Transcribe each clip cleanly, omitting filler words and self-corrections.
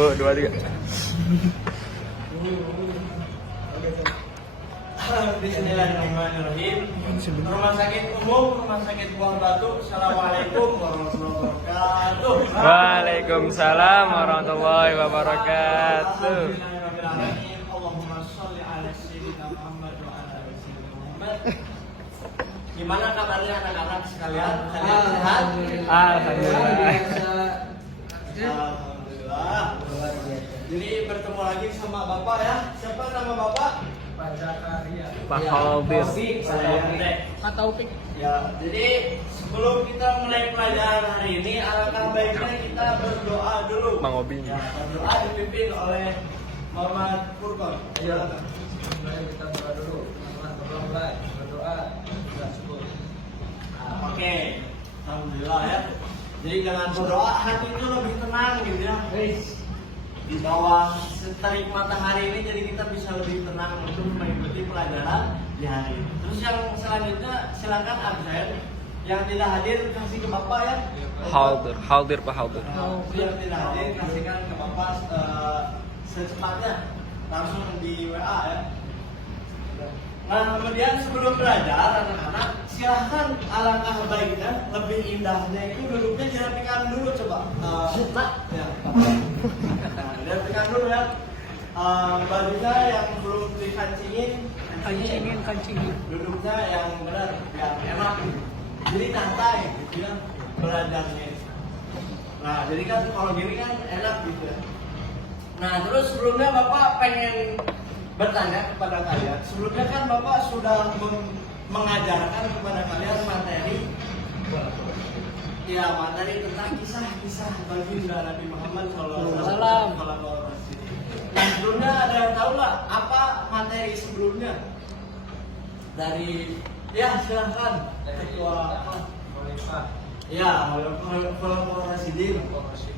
1, 2, 3. Bismillahirrahmanirrahim. Rumah Sakit Umum Rumah Sakit Buah Batu. Assalamualaikum warahmatullahi wabarakatuh. Waalaikumsalam warahmatullahi wabarakatuh. Alhamdulillahirrahmanirrahim. Allahumma sholli ala sayyidina Muhammad wa ala ali sayyidina Muhammad. Gimana kabarnya anak-anak sekalian? Kalian sehat? Alhamdulillah. Alhamdulillah. Jadi bertemu lagi sama Bapak ya. Siapa nama Bapak? Pak Zakaria. Pak Khaldir. Pak Taufik. Ya, jadi sebelum kita mulai pelajaran hari ini, alangkah baiknya kita berdoa dulu. Mang Obing. Ya, berdoa dipimpin oleh Muhammad Furqan. Ayo, mari kita berdoa dulu. Teman-teman berdoa dan syukur. Oke, alhamdulillah ya. Jadi dengan berdoa hati itu lebih tenang gitu ya. Di bawah terik matahari ini jadi kita bisa lebih tenang untuk mengikuti pelajaran di hari ini. Terus yang selanjutnya silakan absen. Yang tidak hadir kasih ke Bapak ya. Haldir Pak Haldir. Yang tidak hadir kasihkan ke Bapak secepatnya langsung di WA ya. Nah kemudian sebelum belajar anak-anak silahkan alangkah baiknya lebih indahnya itu duduknya dirapikan dulu coba. Ya. Nah, dirapikan dulu ya. Bajunya yang belum dikancingin, kancingin. Duduknya yang benar biar enak. Jadi santai gitu ya belajarnya. Nah jadi kan kalau gini kan enak gitu ya. Nah terus sebelumnya Bapak pengen bertanya kepada kalian. Sebelumnya kan Bapak sudah mengajarkan kepada kalian materi tentang kisah-kisah baginda Nabi Muhammad SAW. Nah sebelumnya ada yang tahu nggak apa materi sebelumnya? Dari ya silahkan ketua ya Khulafaur Rasyidin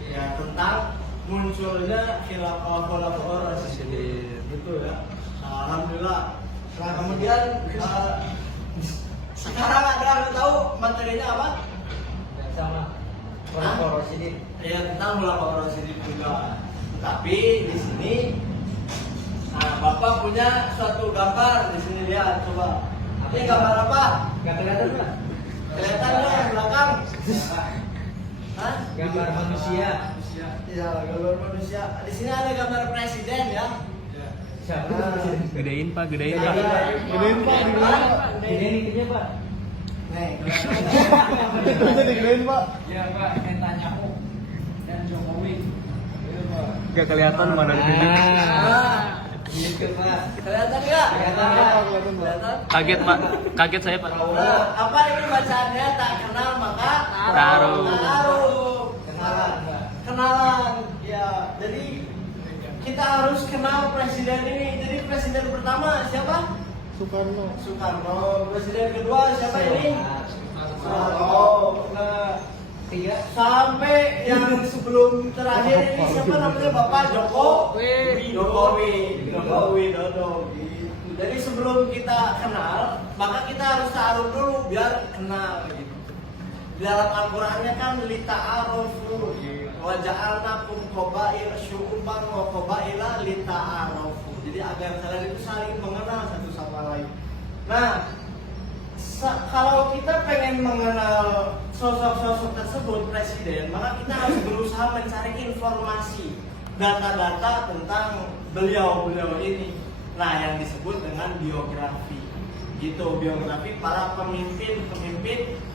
ya tentang munculnya Khulafaur Rasyidin gitu ya. Alhamdulillah. Nah kemudian sekarang ada yang tahu materinya apa? Sama. Khulafaur Rasyidin. Ya tentang Khulafaur Rasyidin juga. Tapi di sini Bapak punya suatu gambar di sini lihat coba. Ini gambar apa? Gak kelihatan Pak? Kelihatan nggak yang belakang? Hah? Gambar manusia. Ya, gambar manusia. Di sini ada gambar presiden ya. Siapa? Gedein Pak, gedein Pak. Gedein Pak, Ini kerja Pak. Nih. Bisa digedein Pak. Ya Pak, Netanyahu dan Jokowi. Gak kelihatan mana di sini. Gitu Pak. Kelihatan nggak? Kelihatan. Kaget Pak, kaget saya Pak. Nah, apa ini bacaannya? Tak kenal maka Taruh. Kenalan Pak. Kenalan. Ya, jadi kita harus kenal presiden ini. Jadi presiden pertama siapa? Soekarno. Presiden kedua siapa ini? Soeharto. Nah, sampai yang sebelum terakhir ini siapa namanya Bapak Jokowi Widodo. Jadi sebelum kita kenal, maka kita harus ta'aruf dulu biar kenal gitu. Di dalam Al-Qur'annya kan lita'arufu wa ja'alnakum qabaila syu'uban wa qabaila lita'arufu. Jadi agar kalian itu saling mengenal satu sama lain. Nah, kalau kita pengen mengenal sosok-sosok tersebut presiden, maka kita harus berusaha mencari informasi, data-data tentang beliau ini. Nah, yang disebut dengan biografi. Gitu, biografi para pemimpin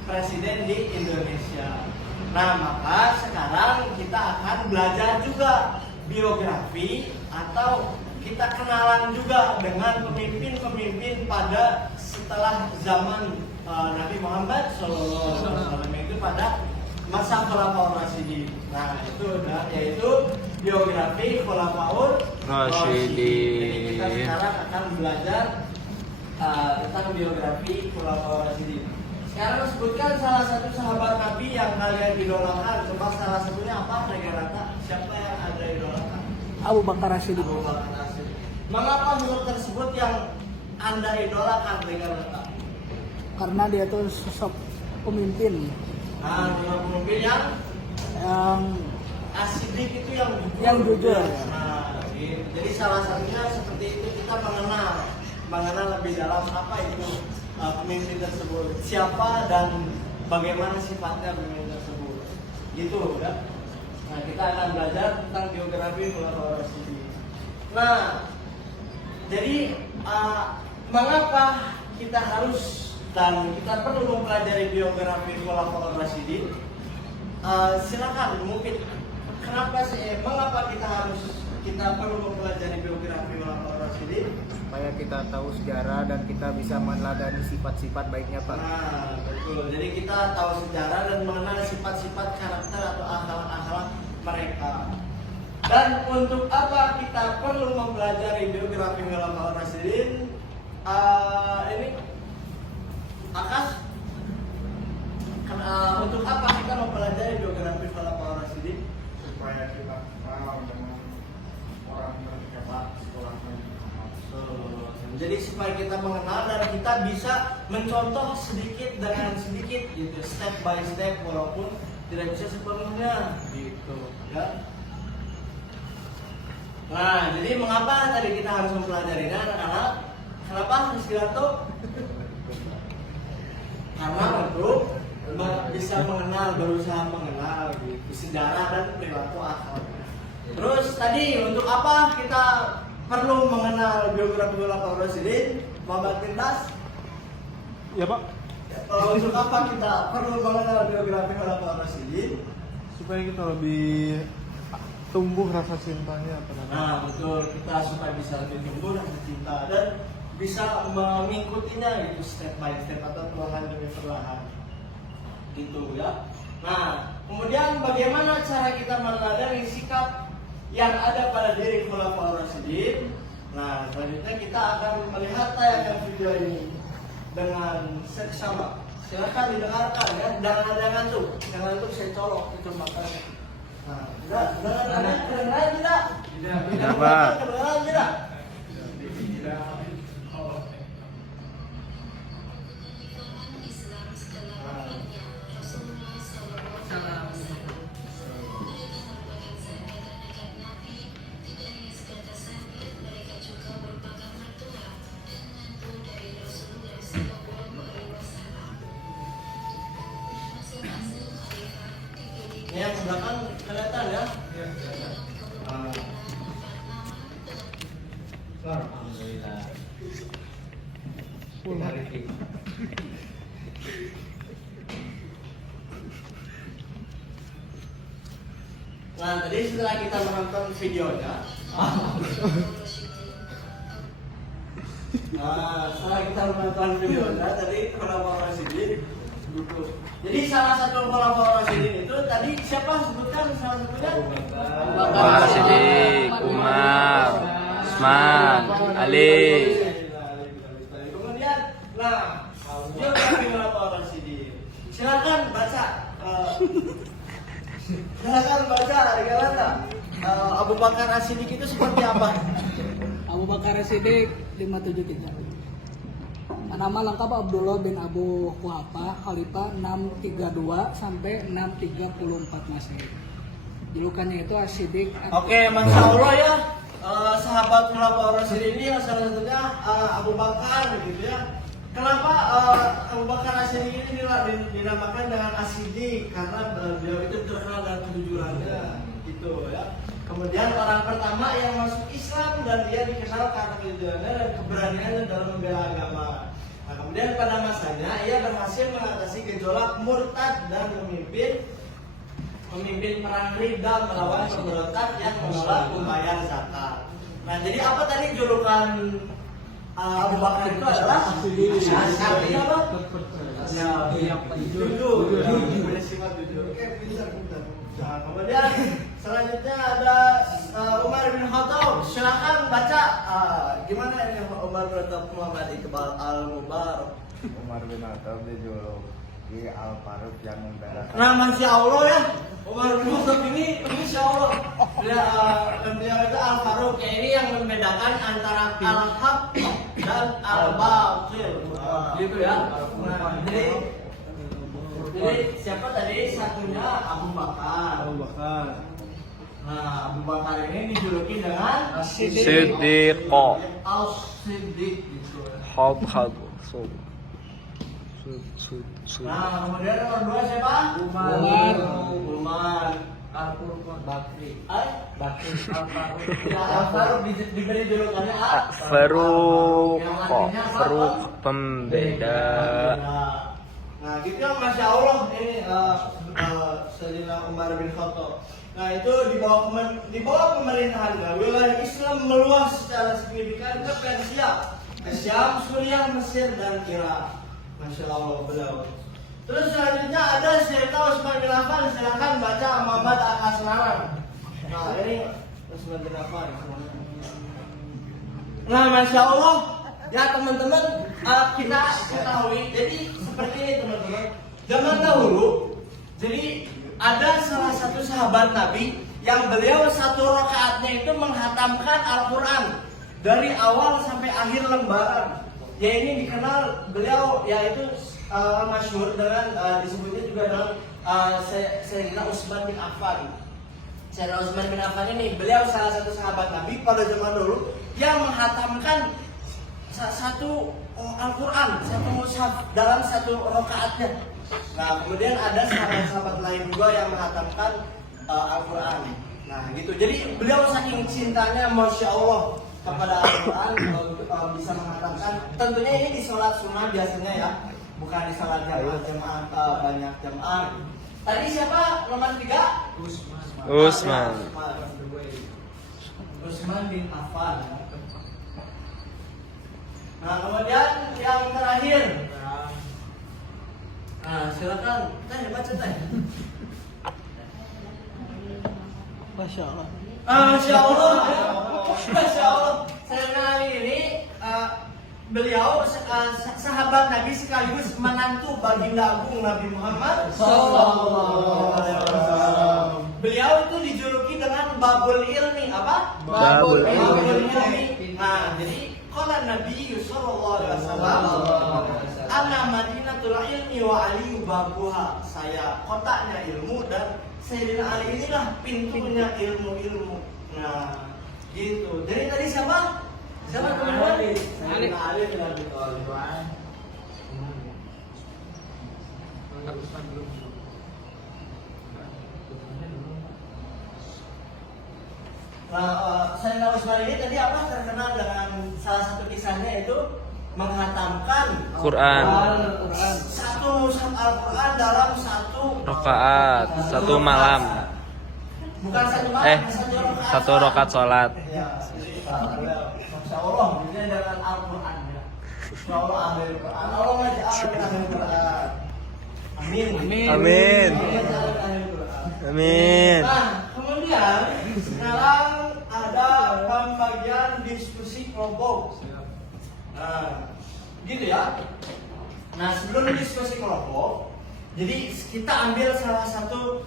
presiden di Indonesia. Nah, maka sekarang kita akan belajar juga biografi atau kita kenalan juga dengan pemimpin-pemimpin pada setelah zaman Nabi Muhammad SAW itu pada masa Khulafaur Rasyidin. Nah itu yaitu biografi Khulafaur Rasyidin. Jadi kita sekarang akan belajar tentang biografi Khulafaur Rasyidin. Sekarang sebutkan salah satu sahabat Nabi yang kalian idolakan. Coba salah satunya apa? Rata-rata siapa yang ada idolakan? Abu Bakar Rasyidin. Mengapa sosok tersebut yang Anda idolakan dengan rata? Karena dia tuh sosok pemimpin Pemimpin yang As-Siddiq itu yang jujur. Yang jujur, ya. Nah, gitu. Jadi salah satunya seperti itu, kita mengenal lebih dalam apa itu pemimpin tersebut, siapa dan bagaimana sifatnya pemimpin tersebut. Gitu ya. Nah, kita akan belajar tentang biografi Khulafaur Rasyidin. Nah, jadi mengapa kita harus dan kita perlu mempelajari biografi Khulafaur Rasyidin? Silakan mungkin mengapa kita perlu mempelajari biografi Khulafaur Rasyidin? Supaya kita tahu sejarah dan kita bisa meneladani sifat-sifat baiknya, Pak. Nah, betul. Jadi kita tahu sejarah dan mengenal sifat-sifat karakter atau akhlak-akhlak mereka. Dan untuk apa kita perlu mempelajari biografi Khulafaur Rasyidin? Ini Akas, untuk apa kita mempelajari biografi Khulafaur Rasyidin? Supaya kita kenal dengan orang terhebat setelah Jadi supaya kita mengenal dan kita bisa mencontoh sedikit dengan sedikit gitu, step by step, walaupun tidak bisa sepenuhnya gitu ya. Nah, jadi mengapa tadi kita harus mempelajarinya anak-anak? Kenapa Rizkianto? Karena untuk bisa mengenal, berusaha mengenal gitu, sejarah dan perilaku akhlak. Terus tadi untuk apa kita perlu mengenal biografi Khulafaur Rasyidin? Muhammad Tindas? Ya Pak, Untuk apa kita perlu mengenal biografi Khulafaur Rasyidin? supaya kita lebih tumbuh rasa cintanya apa namanya? Nah betul, kita supaya bisa lebih tumbuh rasa cinta dan bisa mengikutinya gitu step by step atau perlahan demi perlahan gitu ya. Nah kemudian bagaimana cara kita meneladani sikap yang ada pada diri Khulafaur Rasyidin? Nah selanjutnya kita akan melihat tayangan video ini dengan seksama. Silakan didengarkan ya, jangan ngantuk, saya colok itu makanya. Nah, kedengaran tidak? Tidak, Pak. Kedengaran tidak? Ini yang belakang kelihatan ya? Alhamdulillah. Nah, tadi setelah kita menonton videonya, tadi Khulafaur Rasyidin gitu. Jadi salah satu Khulafaur Rasyidin itu tadi siapa sebutkan salah satunya? Abu Bakar Siddiq, Umar, Utsman, Ali. Kemudian, nah, biografi Khulafaur Rasyidin. Silakan baca. Silakan baca, Rigalata. Abu Bakar As-Siddiq itu seperti apa? Abu Bakar Siddiq 573. Nama lengkap Abdullah bin Abu Quhafa, Khalifah 632 sampai 634 Masehi. Julukannya itu As-Siddiq. Oke, Masya Allah ya. Sahabat Khulafaur Rasyidin ini salah satunya Abu Bakar gitu ya. Kenapa Abu Bakar As-Siddiq ini dinamakan dengan As-Siddiq? Karena beliau itu terkenal dengan kejujurannya gitu ya. Kemudian orang pertama yang masuk Islam dan dia dikenal karena kejujurannya dan keberaniannya dalam membela agama. Nah, kemudian pada masanya ia berhasil mengatasi gejolak murtad dan memimpin perang Ridha melawan pemberontak yang menolak membayar zakat. Nah, jadi apa tadi julukan Abu Bakar itu adalah artinya apa? Ya, jujur. Punya sifat jujur. Oke, pintar. Nah, kemudian selanjutnya ada Umar bin Khattab. Silakan baca gimana ini Umar bin Khattab Muhammad Iqbal Al-Mubarak. Umar bin Khattab dijuluki Al-Faruq yang membela. Nah, Masya Allah ya, Umar bin Khattab ini Masya Allah. Beliau itu Al-Faruq, ya, ini yang membedakan antara Al-Haq dan Al-Batil. Gitu ya. Nah, jadi siapa tadi? Satunya Abu Bakar. Nah, Abu Bakar ini dijuluki dengan Siddiqo. As-Siddiq gitu. Hab. So. Nah, kemudian nomor 2 siapa? Umar. Al-Furqan Bakri. Bakri. Al-Faruq diberi julukannya Faruq. Yang artinya apa? Faruq pembeda. Nah, gitu ya, Masya Allah ini Sayyidina Umar bin Khattab. Nah, itu di bawah pemerintahan wilayah Islam meluas secara signifikan ke Persia, Syam, Suriah, Mesir, dan Irak. Masya Allah beliau. Terus selanjutnya ada Sayyidina Utsman bin Affan. Silakan baca Muhammad Al-Asnaran. Nah, ini Utsman bin Affan. Nah, Masya Allah, ya teman-teman, kita ketahui. Jadi seperti ini teman-teman. Zaman dahulu, jadi ada salah satu sahabat Nabi yang beliau satu rakaatnya itu menghatamkan Al-Quran dari awal sampai akhir lembaran. Ya ini dikenal beliau yaitu masyhur dengan disebutnya juga dengan Sayyidina Utsman bin Affan. Sayyidina Utsman bin Affan ini beliau salah satu sahabat Nabi pada zaman dulu yang menghatamkan satu Al-Quran, satu mushaf dalam satu rakaatnya. Nah, kemudian ada sahabat-sahabat lain juga yang menghatamkan Al-Quran. Nah, gitu. Jadi beliau saking cintanya, Masya Allah, kepada Al-Quran bisa menghatamkan. Tentunya ini di sholat sunnah biasanya ya, bukan di sholat jamaah banyak jamaah. Tadi siapa nomor 3? Utsman bin Affan. Nah, kemudian yang terakhir. Nah, silakan. Baca teh. Masya Allah. Masya Allah. Masya Allah. Sayyidina Ali ini beliau sahabat Nabi sekaligus menantu baginda agung Nabi Muhammad Sallallahu Alaihi Wasallam. Beliau itu dijuluki dengan Babul Ilmi. Apa? Babul Ilmi. Nah, jadi qala Nabi Sallallahu Alaihi Wasallam, "Ana Madinatul Ilmi wa Ali babuha." Saya kotanya ilmu dan Sayyidina Ali inilah pintunya ilmu-ilmu. Nah, gitu. Jadi tadi siapa? Siapa teman-teman? Sayyidina Ali bin Abi Thalib. Nah, Sayyidina Utsman ini tadi apa terkenal dengan salah satu kisahnya itu menghatamkan Quran. Satu mushaf Al-Quran dalam satu Rakaat, satu malam. Bukan satu malam, Satu rakaat sholat. Ya, Masya Allah, ini dengan Al-Quran ya. Masya Allah, ahli Quran. Allah maj'al min ahli Quran. Amin. Amin. Amin. Nah, kemudian sekarang ada pembagian diskusi kelompok. Nah, gitu ya. Nah, sebelum diskusi kelompok, jadi kita ambil salah satu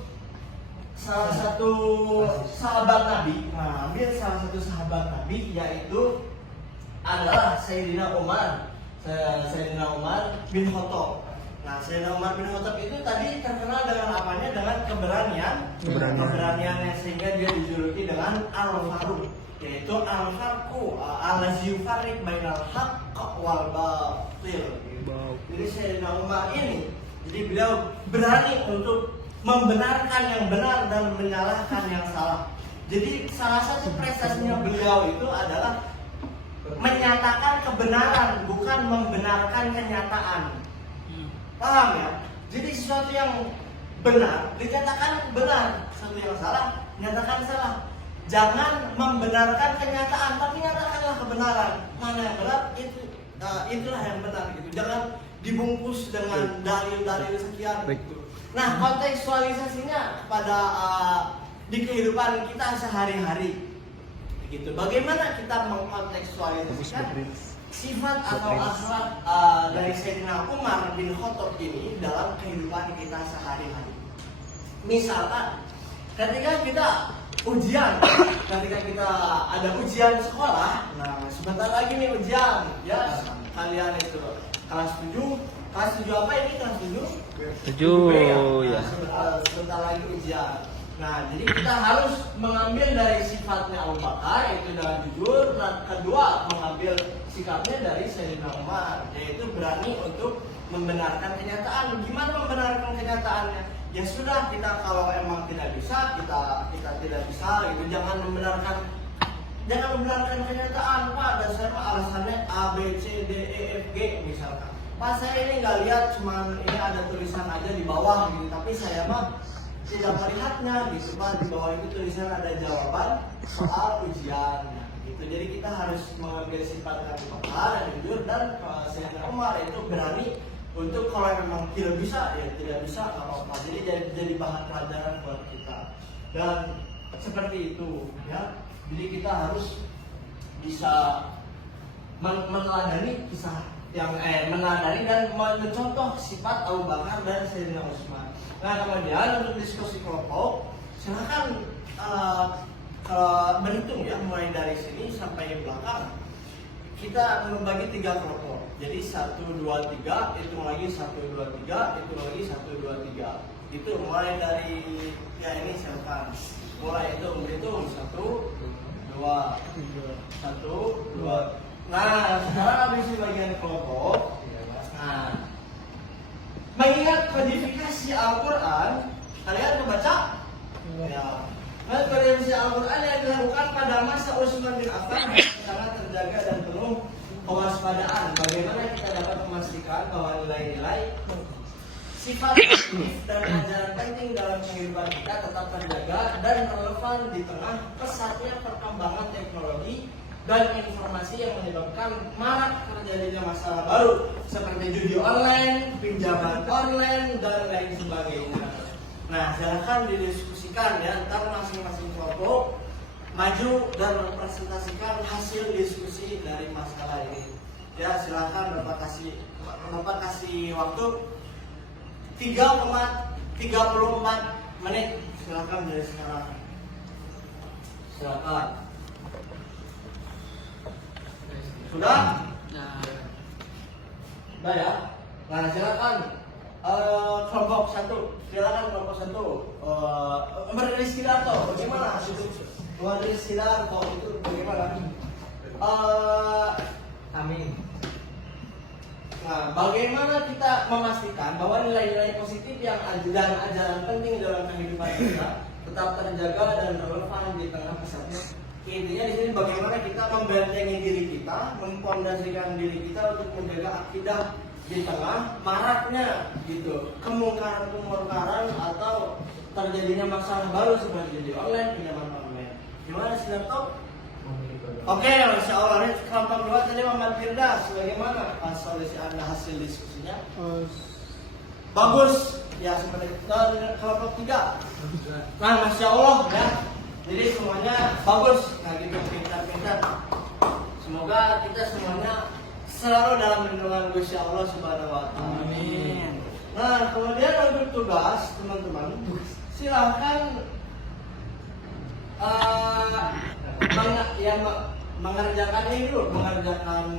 sahabat Nabi. Nah, ambil salah satu sahabat Nabi yaitu adalah Sayyidina Umar. Sayyidina Umar bin Khattab. Nah, Sayyidina Umar bin Khattab itu tadi terkenal dengan apanya? Dengan keberaniannya sehingga dia dijuluki dengan Al-Faruq, yaitu Al-Farqu allazi yufarriq bainal haqq wal batil. Jadi Sayyidina Umar ini, jadi beliau berani untuk membenarkan yang benar dan menyalahkan yang salah. Jadi salah satu prestasinya beliau itu adalah menyatakan kebenaran, bukan membenarkan kenyataan. Paham ya? Jadi sesuatu yang benar dinyatakan benar, sesuatu yang salah nyatakan salah. Jangan membenarkan kenyataan, tapi nyatakanlah kebenaran. Mana yang benar itu, itulah yang benar gitu. Jangan dibungkus dengan dalil-dalil sekian. Gitu. Nah, kontekstualisasinya pada di kehidupan kita sehari-hari. Gitu. Bagaimana kita mengkontekstualisasikan sifat atau akhlak dari Sayyidina Umar bin Khattab ini dalam kehidupan kita sehari-hari. Misalkan ketika kita ujian, ketika kita ada ujian sekolah, nah sebentar lagi nih ujian, ya kalian itu kelas 7 apa ini kelas 7? 7 ya. Sebentar lagi ujian. Nah, jadi kita harus mengambil dari sifatnya Abu Bakar, yaitu dengan jujur, dan kedua mengambil sikapnya dari Sayyidina Umar, yaitu berani untuk membenarkan kenyataan. Gimana membenarkan kenyataannya? Ya sudah, kita kalau emang tidak bisa, kita tidak bisa, gitu. Jangan membenarkan kenyataan. Pak, dan saya alasannya A, B, C, D, E, F, G misalkan. Pak, saya ini nggak lihat, cuman ini ada tulisan aja di bawah gitu, tapi saya mah tidak melihatnya gitu Pak. Di bawah itu tulisan ada jawaban soal ujian gitu. Jadi kita harus mengambil sifat Abu Bakar dan jujur, dan Sayyidina Umar itu berani untuk kalau memang tidak bisa, ya tidak bisa nggak apa-apa. Jadi bahan pelajaran buat kita. Dan seperti itu ya. Jadi kita harus bisa meneladani kisah yang meneladani dan mencontoh sifat Abu Bakar dan Sayyidina Utsman. Nah, kemudian untuk diskusi kelompok, silakan berhitung ya, mulai dari sini sampai belakang. Kita membagi 3 kelompok. Jadi 1, 2, 3, hitung lagi 1, 2, 3, hitung lagi 1, 2, 3. Itu mulai dari ya ini silakan. Mulai berhitung 1, 2, 1, 2. Nah, sekarang habis bagian kelompok. Nah, mengingat kodifikasi Al-Quran, kalian kebaca? Ya. Nah, kodifikasi Al-Quran yang dilakukan pada masa Utsman bin Affan sangat terjaga dan penuh kewaspadaan. Bagaimana kita dapat memastikan bahwa nilai-nilai sifat positif dan ajaran penting dalam kehidupan kita tetap terjaga dan relevan di tengah pesatnya perkembangan teknologi dan informasi yang menyebabkan marak terjadinya masalah baru seperti judi online, pinjaman online, dan lain sebagainya. Nah, silakan didiskusikan ya, ntar masing-masing kelompok maju dan mempresentasikan hasil diskusi dari masalah ini. Ya, silakan Bapak kasih waktu 3,34 menit. Silakan dari sekarang. Silakan. Sudah? Sudah ya? Nah, silakan kelompok 1. Silakan kelompok 1. Merilis Sidarto, bagaimana? Merilis Sidarto itu bagaimana? Amin. Nah, bagaimana kita memastikan bahwa nilai-nilai positif dan ajaran penting dalam kehidupan kita tetap terjaga dan relevan di tengah pesatnya. Intinya di sini bagaimana kita membentengi diri kita, mempondasikan diri kita untuk menjaga akidah di tengah maraknya gitu kemungkaran atau terjadinya masalah baru seperti di online, pinjaman online. Gimana sih laptop? Oke, Masya Allah. Ini kelompok 2 tadi Muhammad Firdaus. Bagaimana solusi Anda hasil diskusinya? Bagus. Ya, seperti itu. Kelompok 3. Nah, Masya Allah ya. Jadi semuanya bagus. Nah, gitu pintar-pintar. Semoga kita semuanya selalu dalam lindungan Gusti Allah Subhanahu wa taala. Amin. Nah, kemudian untuk tugas teman-teman, silahkan mengerjakan ini dulu, mengerjakan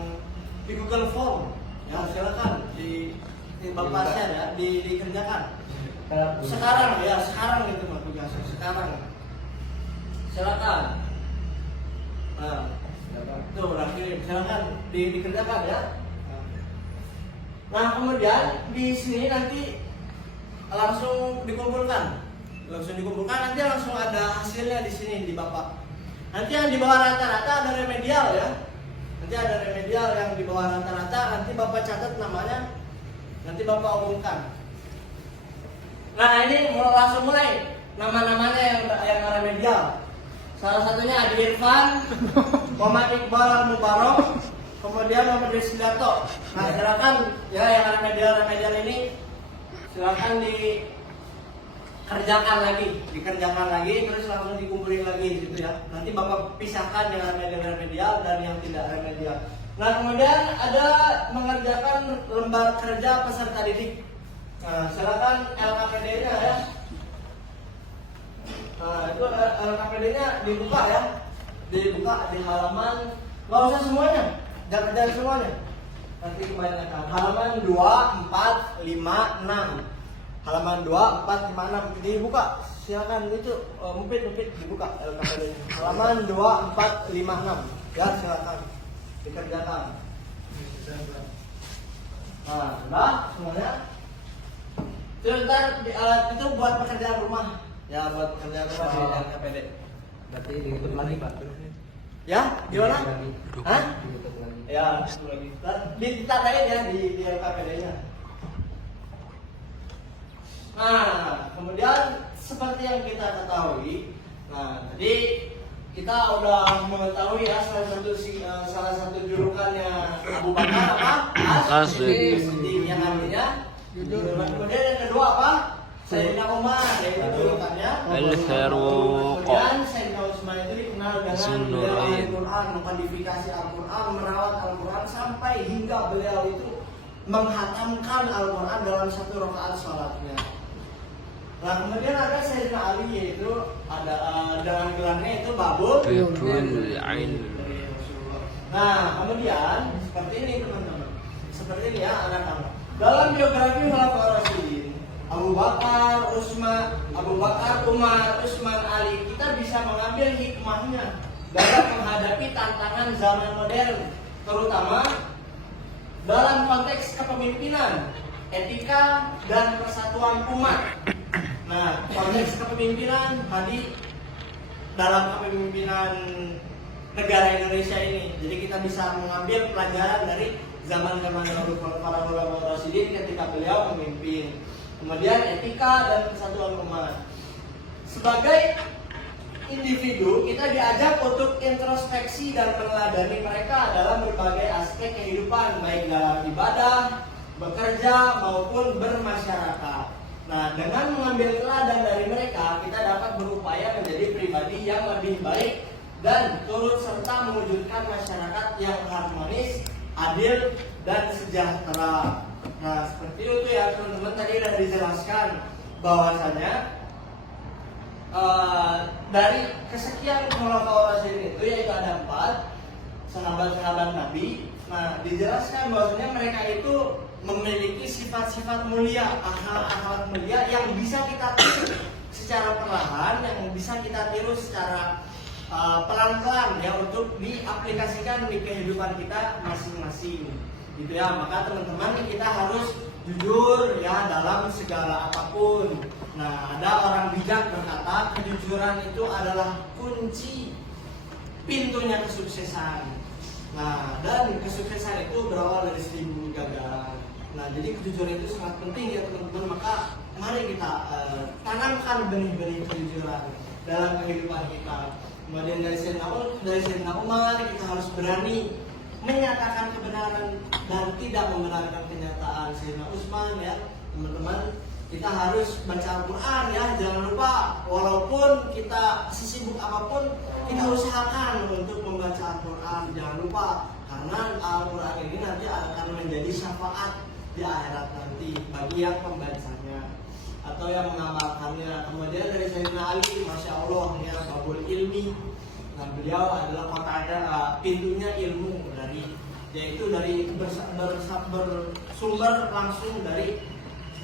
di Google Form. Ya, silakan di Bapak share ya, dikerjakan. Sekarang ya, sekarang itu Pak tugasnya sekarang. Silakan. Nah, tuh udah kirim. Silakan dikerjakan ya. Nah, kemudian di sini nanti langsung dikumpulkan. Nanti langsung ada hasilnya di sini di Bapak. Nanti yang di bawah rata-rata ada remedial ya. Nanti ada remedial yang di bawah rata-rata, nanti Bapak catat namanya. Nanti Bapak umumkan. Nah, ini langsung mulai nama-namanya yang remedial. Salah satunya Adi Irfan, Muhammad Iqbal Mubarok, kemudian Muhammad Rizkidato. Nah, silakan ya yang remedial ini silakan dikerjakan lagi, terus langsung dikumpulin lagi gitu ya. Nanti Bapak pisahkan dengan remedial dan yang tidak remedial. Nah, kemudian ada mengerjakan lembar kerja peserta didik. Nah, silakan LKPD-nya ya. Nah, itu LKPD-nya dibuka ya. Dibuka di halaman, nggak usah semuanya, jangan semuanya. Nanti kebanyakan. Halaman 2, 4, 5, 6. Halaman 2, 4, 5, 6 dibuka. silakan itu Mupit dibuka LKPD halaman 2456 ya, silakan dikerjakan. Nah, semuanya itu ntar itu buat pekerjaan rumah ya, buat pekerjaan rumah di LKPD. Berarti ditutup lagi Pak. Ya, gimana? Hah? Ditutup lagi. Ya, lagi. Ditandain ya di LKPD-nya. Nah, kemudian seperti yang kita ketahui, nah tadi kita udah mengetahui ya salah satu julukannya Abu Bakar apa? As-Siddiq, yang artinya. Kemudian yang kedua apa? Sayyidina Umar, yaitu julukannya Al-Faruq. Kemudian Sayyidina Utsman itu dikenal dengan beliau Al-Quran, mengkodifikasi Al-Quran, merawat Al-Quran sampai hingga beliau itu menghatamkan Al-Quran dalam satu rakaat sholatnya. Nah, kemudian ada Sayyidina Ali, yaitu ada dengan gelarnya itu Babul Ain. Nah, kemudian seperti ini teman-teman, seperti ini ya anak-anak. Dalam biografi Khulafaur Rasyidin, Abu Bakar, Umar, Utsman, Ali, kita bisa mengambil hikmahnya dalam menghadapi tantangan zaman modern, terutama dalam konteks kepemimpinan, etika, dan persatuan umat. Nah, konteks kepemimpinan tadi dalam kepemimpinan negara Indonesia ini, jadi kita bisa mengambil pelajaran dari zaman-zaman para ulama Rasyidin ketika beliau memimpin. Kemudian etika dan persatuan umat. Sebagai individu, kita diajak untuk introspeksi dan meneladani mereka dalam berbagai aspek kehidupan, baik dalam ibadah, bekerja, maupun bermasyarakat. Nah, dengan mengambil teladan dari mereka, kita dapat berupaya menjadi pribadi yang lebih baik dan turut serta mewujudkan masyarakat yang harmonis, adil, dan sejahtera. Nah, seperti itu ya teman-teman, tadi sudah dijelaskan bahwasanya dari kesekian Khulafaur Rasyidin itu, yaitu ada 4 sahabat-sahabat Nabi. Nah, dijelaskan bahwasanya mereka itu memiliki sifat-sifat mulia, akhlak-akhlak mulia yang bisa kita tiru secara perlahan, yang bisa kita tiru secara pelan-pelan ya, untuk diaplikasikan di kehidupan kita masing-masing. Gitu ya, maka teman-teman kita harus jujur ya dalam segala apapun. Nah, ada orang bijak berkata, kejujuran itu adalah kunci pintunya kesuksesan. Nah, dan kesuksesan itu berawal dari 1000 gagalan. Nah, jadi kejujuran itu sangat penting ya teman-teman. Maka mari kita tanamkan benih-benih kejujuran dalam kehidupan kita. Kemudian dari Sayyidina Umar, kita harus berani menyatakan kebenaran dan tidak membenarkan kenyataan. Sayyidina Utsman ya teman-teman, kita harus baca Al-Quran ya, jangan lupa. Walaupun kita sesibuk apapun, kita usahakan untuk membaca Al-Quran, jangan lupa. Karena Al-Quran ini nanti akan menjadi syafaat di akhirat nanti bagi yang membacanya atau yang mengamalkannya. Kemudian dari Sayyidina Ali, Masya Allah ya, babul ilmi. Nah, beliau adalah kotanya, pintunya ilmu yaitu dari bersumber langsung dari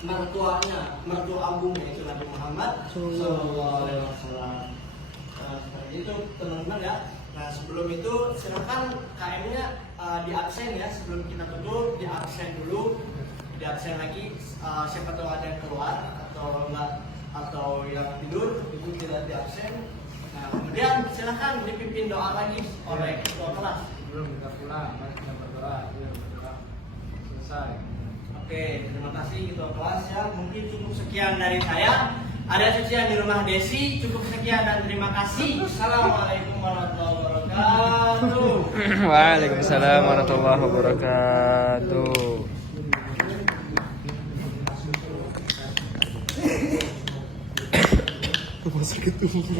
mertua agung, yaitu Nabi Muhammad SAW. Nah, seperti itu teman-teman ya. Nah, sebelum itu silakan KM-nya di absen ya, sebelum kita tutup di absen dulu, di absen lagi. Siapa tahu ada yang keluar atau enggak, atau yang tidur itu tidak di absen. Nah, kemudian silakan dipimpin doa lagi oleh ketua kelas. Belum kita pulang, mari kita berdoa. Selesai. Oke, terima kasih ketua kelas ya. Mungkin cukup sekian dari saya. Ada cucian di rumah Desi. Cukup sekian dan terima kasih. Assalamualaikum warahmatullahi wabarakatuh. Waalaikumsalam warahmatullahi wabarakatuh. Rumah sakit umum.